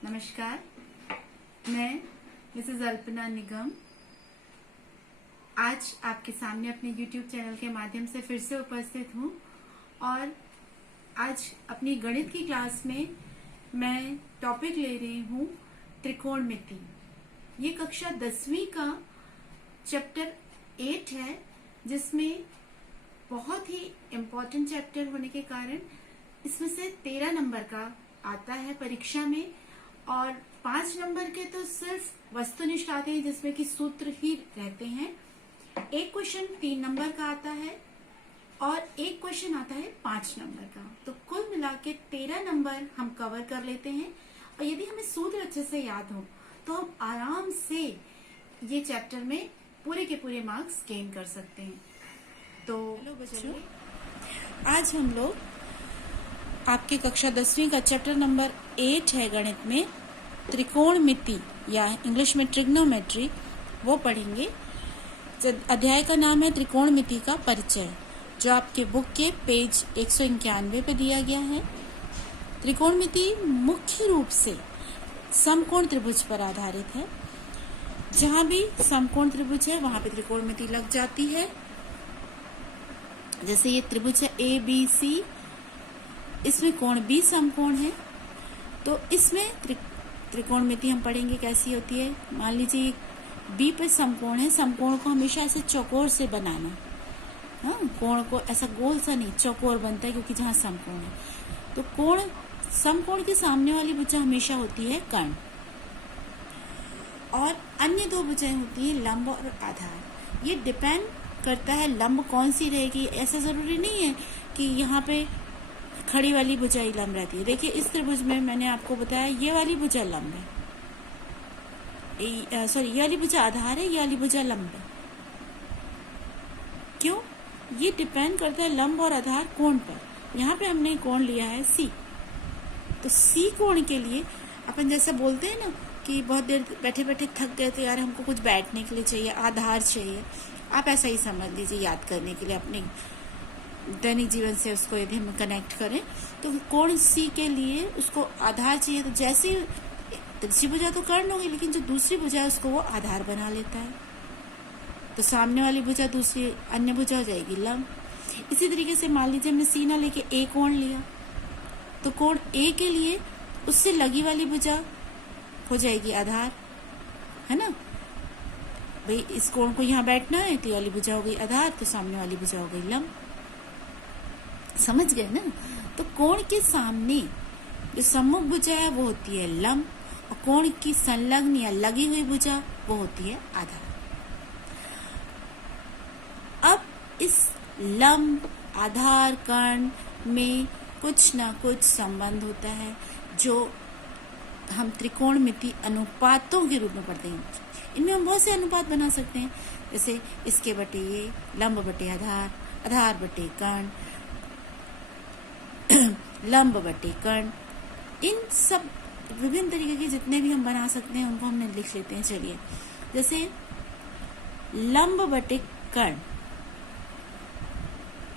नमस्कार, मैं मिसेस अल्पना निगम आज आपके सामने अपने YouTube चैनल के माध्यम से फिर से उपस्थित हूँ और आज अपनी गणित की क्लास में मैं टॉपिक ले रही हूँ त्रिकोणमिति। ये कक्षा 10वीं का चैप्टर 8 है, जिसमें बहुत ही इम्पोर्टेंट चैप्टर होने के कारण इसमें से 13 नंबर का आता है परीक्षा में और 5 नंबर के तो सिर्फ वस्तुनिष्ठ आते हैं, जिसमें कि सूत्र ही रहते हैं। एक क्वेश्चन 3 नंबर का आता है और एक क्वेश्चन आता है 5 नंबर का। तो कुल मिला के 13 नंबर हम कवर कर लेते हैं और यदि हमें सूत्र अच्छे से याद हो तो हम आराम से ये चैप्टर में पूरे के पूरे मार्क्स गेन कर सकते हैं। तो बच्चों, आज हम लोग आपके कक्षा 10वीं का चैप्टर नंबर 8 है गणित में, त्रिकोणमिति या इंग्लिश में ट्रिग्नोमेट्री, वो पढ़ेंगे। अध्याय का नाम है त्रिकोणमिति का परिचय, जो आपके बुक के पेज 191 पे दिया गया है। त्रिकोणमिति मुख्य रूप से समकोण त्रिभुज पर आधारित है। जहां भी समकोण त्रिभुज है वहां पे त्रिकोणमिति लग जाती है। जैसे ये त्रिभुज है ABC, इसमें कोण B समकोण है, तो इसमें त्रिकोणमिति हम पढ़ेंगे कैसी होती है। मान लीजिए B पे समकोण है, समकोण को हमेशा ऐसे चौकोर से बनाना, हाँ, कोण को ऐसा गोल सा नहीं, चौकोर बनता है क्योंकि जहां समकोण है। तो कोण समकोण के सामने वाली भुजा हमेशा होती है कर्ण और अन्य दो भुजाएं होती है लंब और आधार। ये डिपेंड करता है लंब कौन सी रहेगी। ऐसा जरूरी नहीं है कि यहाँ पे खड़ी वाली भुजा ही लंब रहती है। देखिए इस त्रिभुज में मैंने आपको बताया ये वाली भुजा लंब है, ये वाली भुजा आधार है, ये वाली भुजा लंब है। क्यों? ये डिपेंड करता है लंब और आधार कोण पर। यहाँ पे हमने कोण लिया है C, तो C कोण के लिए अपन जैसा बोलते हैं ना कि बहुत देर बैठे बैठे थक गए तो यार हमको कुछ बैठने के लिए चाहिए, आधार चाहिए। आप ऐसा ही समझ लीजिए, याद करने के लिए अपने दैनिक जीवन से उसको यदि हम कनेक्ट करें तो कोण C के लिए उसको आधार चाहिए। तो जैसे तीसरी भुजा तो कर्ण होगी, लेकिन जो दूसरी भुजा है उसको वो आधार बना लेता है, तो सामने वाली भुजा दूसरी अन्य भुजा हो जाएगी लंब। इसी तरीके से मान लीजिए हमने C ना लेके A कोण लिया, तो कोण A के लिए उससे लगी वाली भुजा हो जाएगी आधार, है ना भाई। इस कोण को यहाँ बैठना है तो ये वाली भुजा हो गई आधार, तो सामने वाली भुजा हो गई लंब। समझ गए ना? तो कोण के सामने जो सम्मुख भुजा है वो होती है लंब और कोण की संलग्न या लगी हुई भुजा वो होती है आधार। अब इस लंब आधार कर्ण में कुछ ना कुछ संबंध होता है जो हम त्रिकोणमिति अनुपातों के रूप में पढ़ते हैं। इनमें हम बहुत से अनुपात बना सकते हैं, जैसे इसके बटे ये, लंब बटे आधार, आधार बटे कर्ण, लंब बटे कर्ण। इन सब विभिन्न तरीके के जितने भी हम बना सकते हैं उनको हमने लिख लेते हैं। चलिए, जैसे लंब बटे कर्ण,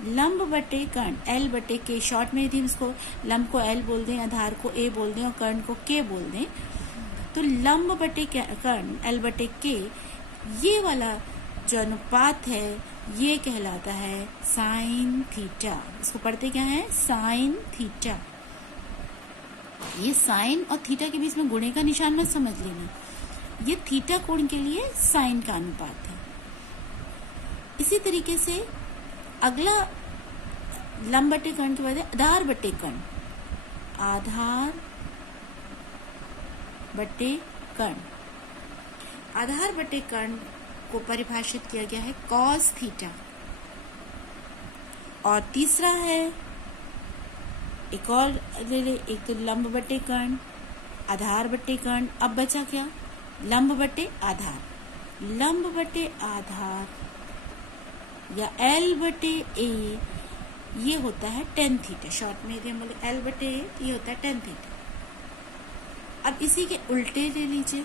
लंब बटे कर्ण, L बटे K। शॉर्ट में यदि हम इसको लंब को L बोल दें, आधार को A बोल दें और कर्ण को K बोल दें, तो लंब बटे कर्ण L बटे K, ये वाला जो अनुपात है ये कहलाता है साइन थीटा। इसको पढ़ते क्या है? Sine theta. ये साइन और थीटा के बीच में गुणे का निशान मत समझ लेना, ये थीटा कोण के लिए साइन का अनुपात है। इसी तरीके से अगला लंब बटे कर्ण के बाद है आधार बटे कर्ण, आधार बटे कर्ण। आधार बटे कर्ण को परिभाषित किया गया है कॉस थीटा। और तीसरा है, एक और ले ले, एक तो लंब बटे कर्ण, आधार बटे कर्ण। अब बचा क्या? लंब बटे आधार। लंब बटे आधार या L बटे A, ये होता है tan थीटा। शॉर्ट में यदि हम बोले L बटे A, ये होता है tan थीटा। अब इसी के उल्टे ले लीजिए,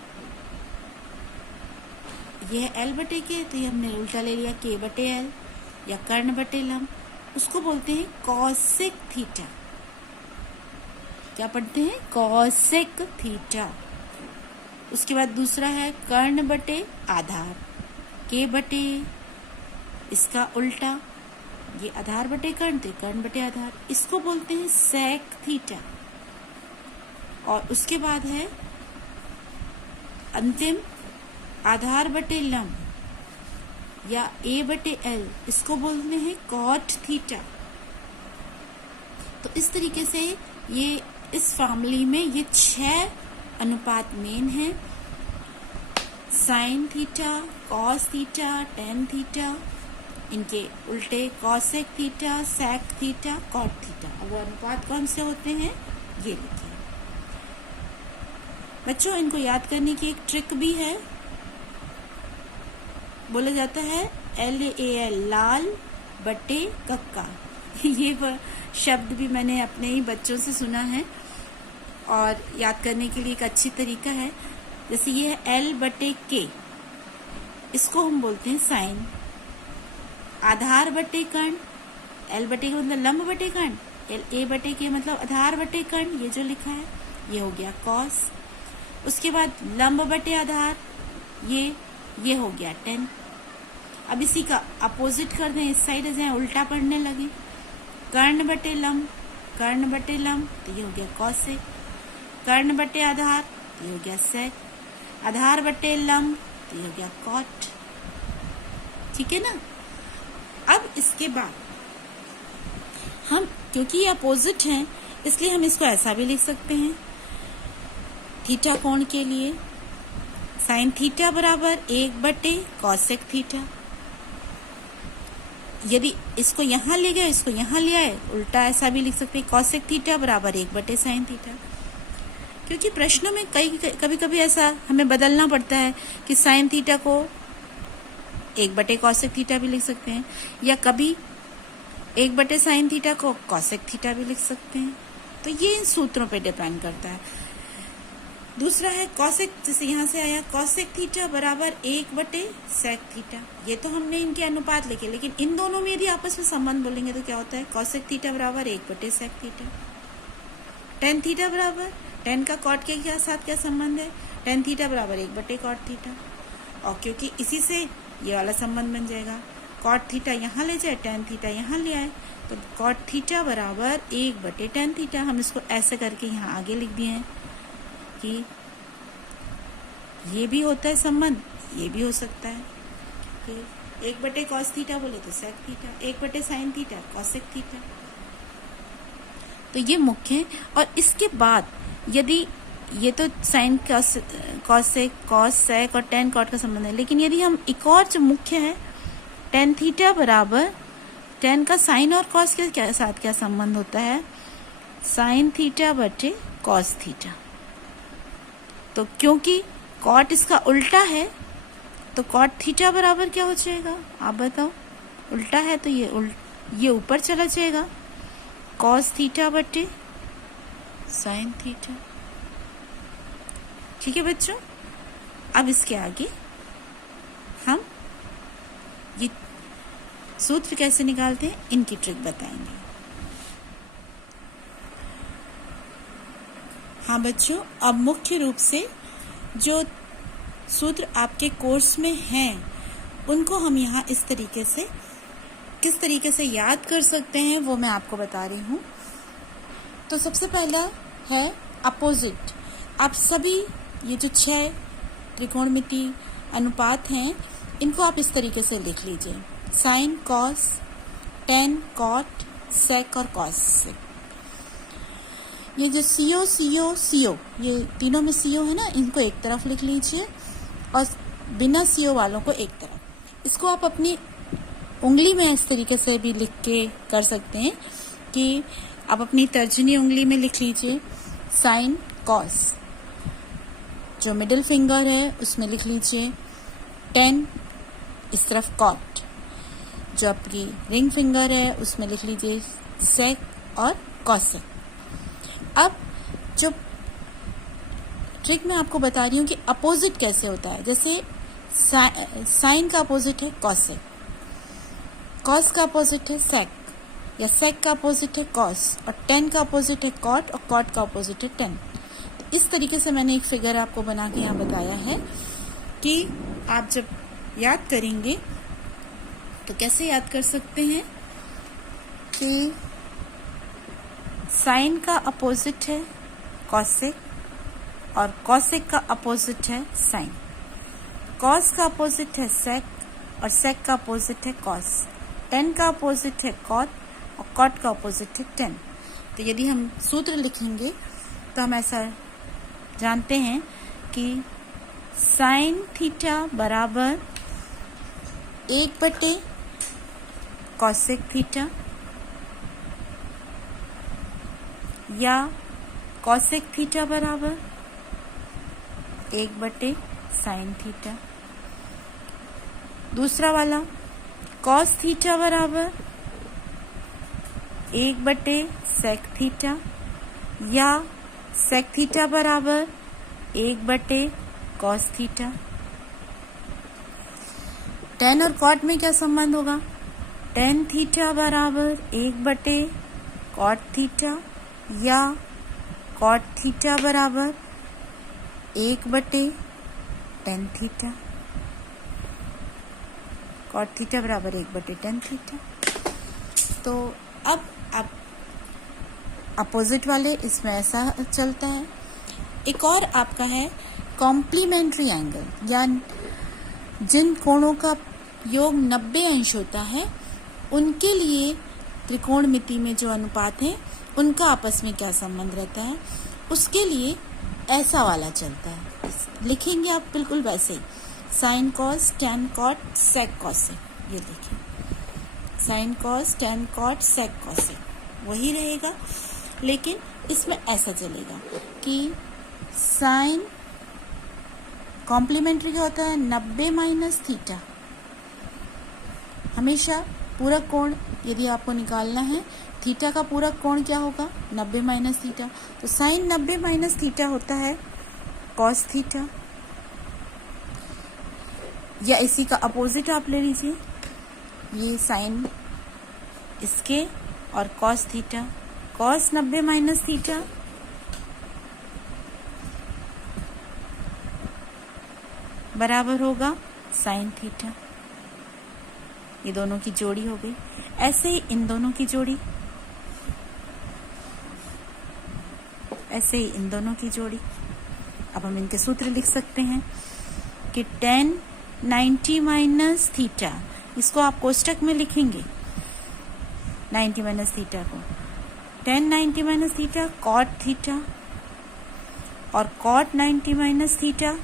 ये है L बटे K, तो ये हमने उल्टा ले लिया K बटे L या कर्ण बटे लंब, उसको बोलते हैं कॉसेक थीटा। क्या पढ़ते हैं, कॉसेक थीटा। उसके बाद दूसरा है कर्ण बटे आधार, के बटे इसका उल्टा, ये आधार बटे कर्ण, तो कर्ण बटे आधार, इसको बोलते हैं सेक थीटा। और उसके बाद है अंतिम आधार बटे लंब या ए बटे एल, इसको बोलते हैं कॉट थीटा। तो इस तरीके से ये इस फैमिली में ये 6 अनुपात मेन है, sine theta, cos theta, tan theta, इनके उल्टे cosec theta, sec theta, cot theta. अब वो अनुपात कौन से होते हैं ये लिखिए बच्चों। इनको याद करने की एक ट्रिक भी है, बोला जाता है LAL, लाल बटे कक्का। ये शब्द भी मैंने अपने ही बच्चों से सुना है और याद करने के लिए एक अच्छी तरीका है। जैसे ये है L बटे K, इसको हम बोलते हैं साइन। आधार बटे कर्ण, L बटे का मतलब लंब बटे कर्ण, A बटे के मतलब आधार बटे कर्ण, ये जो लिखा है ये हो गया कॉस। उसके बाद लंब बटे आधार, ये हो गया टेन। अब इसी का अपोजिट कर दें, इस साइड जाए उल्टा पढ़ने लगे, कर्ण बटे लंब, कर्ण बटे लंब, तो ये हो गया कॉसेक। कर्ण बटे आधार, तो ये हो गया सेक। आधार बटे लंब, तो ये हो गया कॉट। ठीक है ना। अब इसके बाद हम, क्योंकि ये अपोजिट हैं, इसलिए हम इसको ऐसा भी लिख सकते हैं, थीटा कोण के लिए साइन थीटा बराबर 1 बटे कॉसेक थीटा। यदि इसको यहां ले गए, इसको यहां ले आए, उल्टा ऐसा भी लिख सकते हैं, कॉसेक थीटा बराबर 1 बटे साइन थीटा। क्योंकि प्रश्नों में कभी कभी ऐसा हमें बदलना पड़ता है कि साइन थीटा को 1 बटे कॉसेक थीटा भी लिख सकते हैं, या कभी 1 बटे साइन थीटा को कॉसेक थीटा भी लिख सकते हैं। तो ये इन सूत्रों पे डिपेंड करता है। दूसरा है कॉसेक, जैसे यहाँ से आया कॉसेक थीटा बराबर 1 बटे सेक थीटा। ये तो हमने इनके अनुपात लिखे, लेकिन इन दोनों में यदि आपस में संबंध बोलेंगे तो क्या होता है, कॉसेक थीटा बराबर 1 बटे सेक थीटा। टेन थीटा बराबर, टेन का कॉट के साथ क्या संबंध है, टेन थीटा बराबर 1 बटे कॉट थीटा। और क्योंकि इसी से ये वाला संबंध बन जाएगा, कॉट थीटा यहाँ ले जाए, टेन थीटा यहाँ ले आए, तो कॉट थीटा बराबर 1 बटे टेन थीटा। हम इसको ऐसे करके यहाँ आगे लिख दिए हैं कि ये भी होता है संबंध, ये भी हो सकता है कि 1 बटे कॉस थीटा बोले तो सेक थीटा, 1 बटे साइन थीटा कॉसेक थीटा। तो ये मुख्य है। और इसके बाद यदि ये तो साइन कॉसेक, कॉस सेक और टेन कॉट का संबंध है, लेकिन यदि हम एक और जो मुख्य है, टेन थीटा बराबर टेन का साइन और कॉस के साथ क्या संबंध होता है, साइन थीटा बटे कॉस थीटा। तो क्योंकि कॉट इसका उल्टा है, तो कॉट थीटा बराबर क्या हो जाएगा, आप बताओ। उल्टा है तो ये ऊपर चला जाएगा, कॉस थीटा बटे साइन थीटा। ठीक है बच्चों। अब इसके आगे हम ये सूत्र कैसे निकालते हैं, इनकी ट्रिक बताएंगे। हाँ बच्चों, अब मुख्य रूप से जो सूत्र आपके कोर्स में हैं, उनको हम यहाँ इस तरीके से, किस तरीके से याद कर सकते हैं वो मैं आपको बता रही हूँ। तो सबसे पहला है अपोजिट। आप सभी ये जो 6 त्रिकोणमिति अनुपात हैं, इनको आप इस तरीके से लिख लीजिए, साइन कॉस, टेन कॉट, सेक और कॉस। ये जो सीओ सीओ सीओ, ये तीनों में सीओ है ना, इनको एक तरफ लिख लीजिए और बिना सीओ वालों को एक तरफ। इसको आप अपनी उंगली में इस तरीके से भी लिख के कर सकते हैं कि आप अपनी तर्जनी उंगली में लिख लीजिए साइन कॉस, जो मिडिल फिंगर है उसमें लिख लीजिए टेन, इस तरफ कॉट, जो आपकी रिंग फिंगर है उसमें लिख लीजिए सेक और कॉसेक। अब जो ट्रिक मैं आपको बता रही हूँ कि अपोजिट कैसे होता है, जैसे साइन का अपोजिट है कॉसेक, कॉस का अपोजिट है सेक, या सेक का अपोजिट है कॉस, और टेन का अपोजिट है कॉट, और कॉट का अपोजिट है टेन। तो इस तरीके से मैंने एक फिगर आपको बना के यहाँ बताया है कि आप जब याद करेंगे तो कैसे याद कर सकते हैं कि साइन का अपोजिट है कॉसेक, और कॉसेक का अपोजिट है साइन। कॉस का अपोजिट है सेक, और सेक का अपोजिट है कॉस। टेन का अपोजिट है कॉट, और कॉट का अपोजिट है टेन। तो यदि हम सूत्र लिखेंगे तो हम ऐसा जानते हैं कि साइन थीटा बराबर 1/, कॉसेक थीटा, या कॉसेक थीटा बराबर 1/, साइन थीटा। दूसरा वाला कॉस थीटा बराबर 1/, सेक थीटा, या सेक थीटा बराबर 1/, कॉस थीटा। टेन और कॉट में क्या संबंध होगा? टेन थीटा बराबर 1/, कॉट थीटा, या कॉट थीटा बराबर 1/, टेन थीटा। कॉट थीटा बराबर 1/, टेन थीटा। तो अब अपोजिट वाले इसमें ऐसा चलता है। एक और आपका है कॉम्प्लीमेंट्री एंगल, या जिन कोणों का योग 90 अंश होता है उनके लिए त्रिकोणमिति में जो अनुपात है उनका आपस में क्या संबंध रहता है, उसके लिए ऐसा वाला चलता है। लिखेंगे आप बिल्कुल वैसे ही, sine cos tan cot sec cosec. ये लिखें, sine cos tan cot sec cosec वही रहेगा, लेकिन इसमें ऐसा चलेगा कि साइन कॉम्प्लीमेंट्री क्या होता है? 90 माइनस थीटा। हमेशा पूरक कोण यदि आपको निकालना है, थीटा का पूरक कोण क्या होगा? 90 माइनस थीटा। तो साइन 90 माइनस थीटा होता है कॉस थीटा, या इसी का अपोजिट आप ले लीजिए, ये साइन इसके और cos theta. Cos 90 minus theta बराबर होगा साइन थीटा। ये दोनों की जोड़ी हो गई। ऐसे ही इन दोनों की जोड़ी, ऐसे ही इन दोनों की जोड़ी। अब हम इनके सूत्र लिख सकते हैं कि tan 90 माइनस थीटा, इसको आप कोष्टक में लिखेंगे 90 माइनस थीटा को, tan 90 minus theta cot theta, और cot 90 minus theta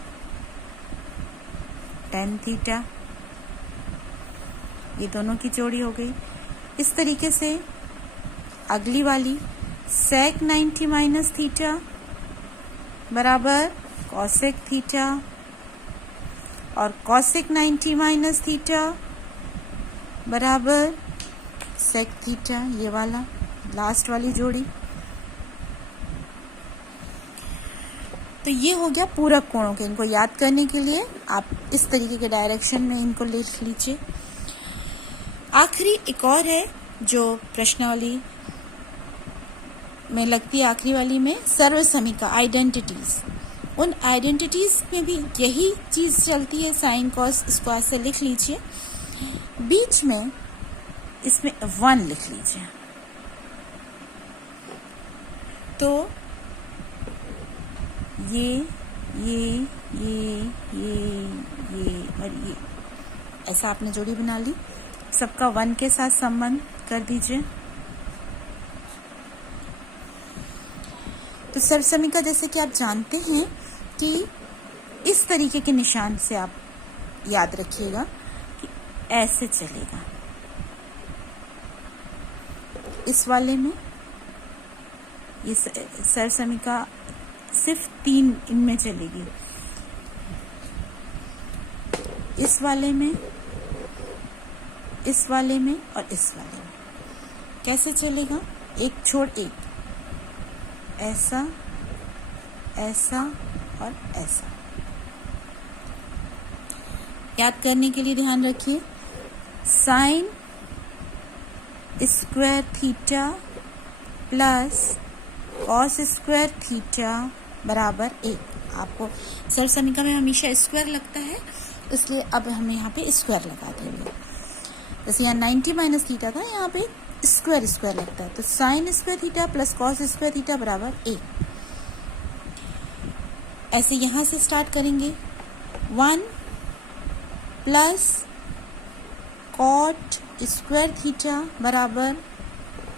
tan theta. ये दोनों की जोड़ी हो गई। इस तरीके से अगली वाली सेक 90 माइनस थीटा बराबर कॉसेक थीटा, और कॉसेक 90 माइनस थीटा बराबर सेक थीटा। ये वाला लास्ट वाली जोड़ी। तो ये हो गया पूरक कोणों के। इनको याद करने के लिए आप इस तरीके के डायरेक्शन में इनको लिख लीजिए। आखिरी एक और है जो प्रश्नावली में लगती है, आखिरी वाली में सर्वसमीका आइडेंटिटीज। उन आइडेंटिटीज में भी यही चीज चलती है, साइन कॉस, इसको ऐसे लिख लीजिए। बीच में इसमें 1 लिख लीजिए। तो ये और ये ऐसा आपने जोड़ी बना ली। सबका 1 के साथ संबंध कर दीजिए। तो सर्वसमीका जैसे कि आप जानते हैं कि इस तरीके के निशान से आप याद रखिएगा कि ऐसे चलेगा। इस वाले में ये सर्वसमीका सिर्फ 3 इनमें चलेगी। इस वाले में, इस वाले में और इस वाले में कैसे चलेगा? एक छोड़ एक, ऐसा, ऐसा और ऐसा। याद करने के लिए ध्यान रखिए, sine square theta plus cos square theta बराबर 1। आपको सर्व समीकरण में हमेशा स्क्वायर लगता है, इसलिए अब हम यहाँ पे स्क्वायर लगा देंगे। जैसे यहाँ 90 माइनस थीटा था, यहाँ पे स्क्वायर स्क्वायर लगता है, तो sine square theta plus cos square theta बराबर 1। ऐसे यहाँ से स्टार्ट करेंगे। 1 प्लस कॉट स्क्वायर थीटा बराबर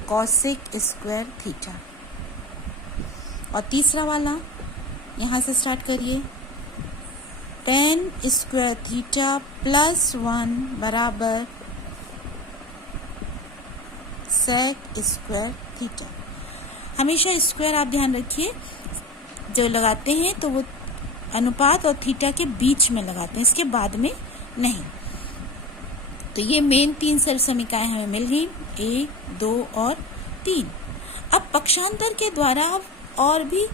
कॉसेक स्क्वायर थीटा। और तीसरा वाला यहाँ से स्टार्ट करिए। टेन स्क्वायर थीटा प्लस 1 बराबर सेक स्क्वायर थीटा। हमेशा स्क्वायर आप ध्यान रखिए, जो लगाते हैं तो वो अनुपात और थीटा के बीच में लगाते हैं, इसके बाद में नहीं। तो ये मेन 3 सर्व समीकरणें हमें मिल गई, 1, 2 और 3। अब पक्षांतर के द्वारा आप और भी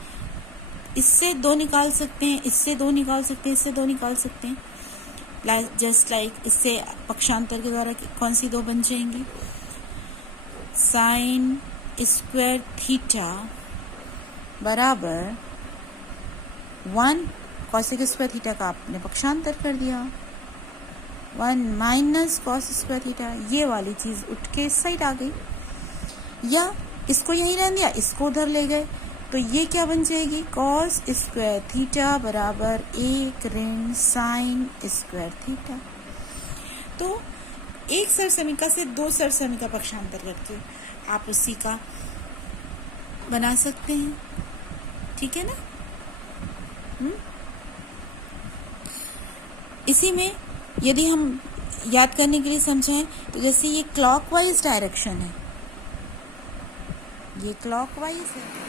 इससे 2 निकाल सकते हैं, इससे 2 निकाल सकते हैं, इससे 2 निकाल सकते हैं। जस्ट लाइक इससे पक्षांतर के द्वारा कौन सी 2 बन जाएंगी? साइन स्क्वायर थीटा बराबर 1 कॉसेक स्क्वायर थीटा का आपने पक्षांतर कर दिया, 1 माइनस कॉस स्क्वायर थीटा। ये वाली चीज उठ के इस साइड आ गई, या इसको यहीं रहने दिया, इसको उधर ले गए, तो ये क्या बन जाएगी? कॉस स्क्वायर थीटा बराबर 1 ऋण साइन स्क्वायर थीटा। तो एक सर्व समीकरण से 2 सर्व समीकरण पक्षांतर करके आप उसी का बना सकते हैं, ठीक है ना? इसी में यदि हम याद करने के लिए समझें तो जैसे ये क्लॉकवाइज डायरेक्शन है, ये क्लॉकवाइज है।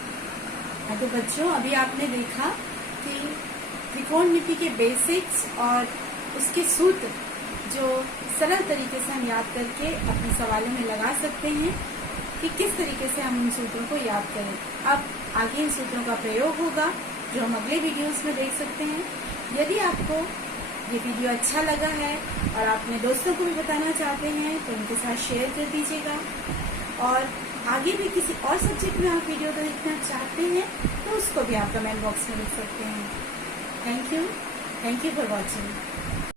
तो बच्चों, अभी आपने देखा कि त्रिकोणमिति के बेसिक्स और उसके सूत्र जो सरल तरीके से हम याद करके अपने सवालों में लगा सकते हैं कि किस तरीके से हम उन सूत्रों को याद करें। अब आगे इन सूत्रों का प्रयोग होगा जो हम अगले वीडियोस में देख सकते हैं। यदि आपको ये वीडियो अच्छा लगा है और आप अपने दोस्तों को भी बताना चाहते हैं तो उनके साथ शेयर कर दीजिएगा, और आगे भी किसी और सब्जेक्ट में आप वीडियो देखना चाहते हैं तो उसको भी आप कमेंट बॉक्स में लिख सकते हैं। Thank you for watching.